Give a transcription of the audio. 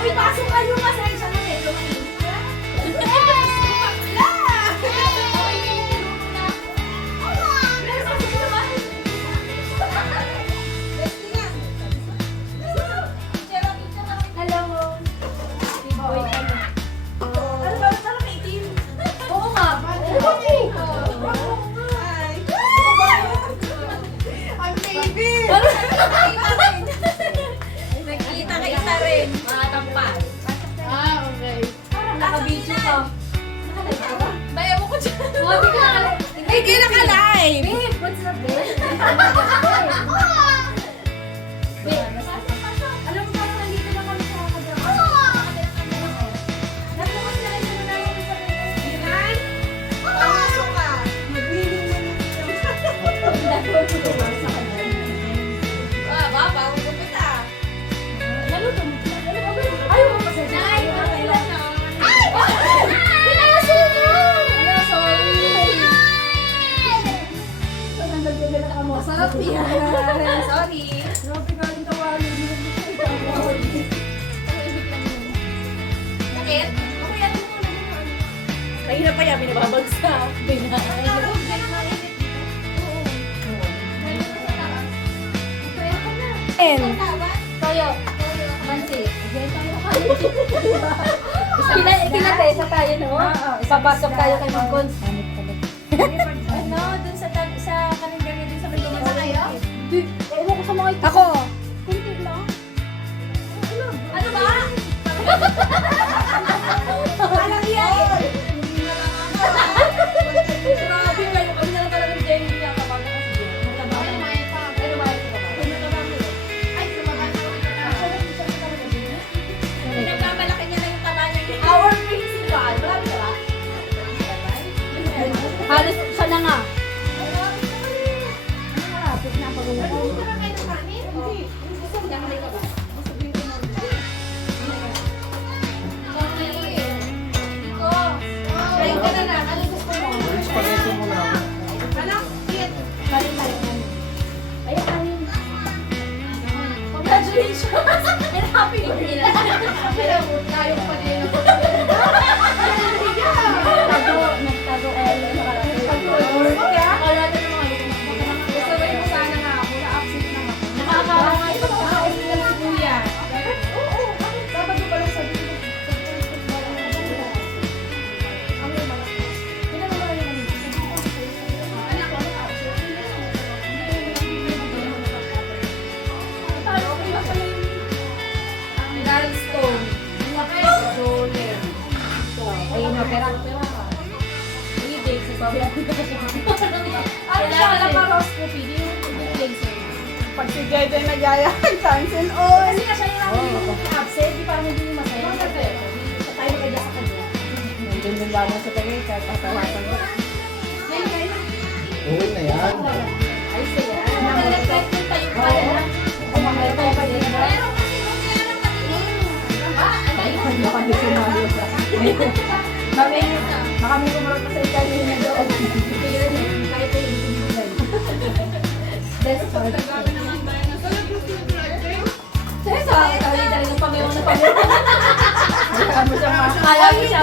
Uy, pasok kayo kasi sa medyo mainit na. Nagkita ka isa rin. Mga tampas. Naka-video ka. Bayaw mo ko dyan. Hindi naka-live. Babe, what's up, babe? Alam mo ba, nandito na kami sa kagawa. Nagbukas na rin sa namin sa Ilan? Pasok ka. Baba, huwag ko puta. Ayaw mo pa sa Nay, kailan na? Pinaso mo! Ano, sorry. Masarap yan. Sorry. Grabe galing tawalin. Sakit? Okay, ano mo na yun? Kanina pa yan, binababagsak. Toyo. Mansi. Kinatesa tayo, no? Papasok tayo kay Magcons. Ano, dun sa kalendaryo dun sa may gumasa kayo? Ewan ko sa mga ito. Ako. Kunti lang. Ano ba? Alam yan. Grabe kayo. Kami na lang talaga ni Jenny niya kapag Pinagmamalaki niya na yung taba niya. Our principal. Marami ka ba? Halos siya na nga. Malapit na pag-uwi. Try ka na lang. Ano gusto mo? Spaghetti mo na. Anak, hit. Kanin tayo. Ayun, kanin. Congratulations! And happy new year! Tayo pa din. Nagtago kayo. Wala na naman. Gusto rin mo sana nga ako. Na-absent na ako. Nakakaawa nga ito. Nakaka-absent na si Kuya. Oo. Dapat ko pala sabihin. Gallstone. Shoulder. Ayun na, pera. Hindi, sa baba. Ano siya? Laparoscopy. Di yung laser. Pag si Jeje nagyaya, chance and all. Kasi siya yung absent. Di pa namin din yung masaya. Sa tayo maganda sa kanya. Nandun din ba sa tagay, tatawasan mo. Okay na yan. Ay, saya. Nag-reflect pa yung pala. Kumakaya tayo pa din. Pero kasi kung kaya lang patingin. Baka di sumali sa... Baka may kumarot pa sa Italy na doon. Kahit ay hindi ko That's all. Grabe naman ba yun? Sa tawid talagang pamilya na pamilya. Kaya mo siya Alam mo siya,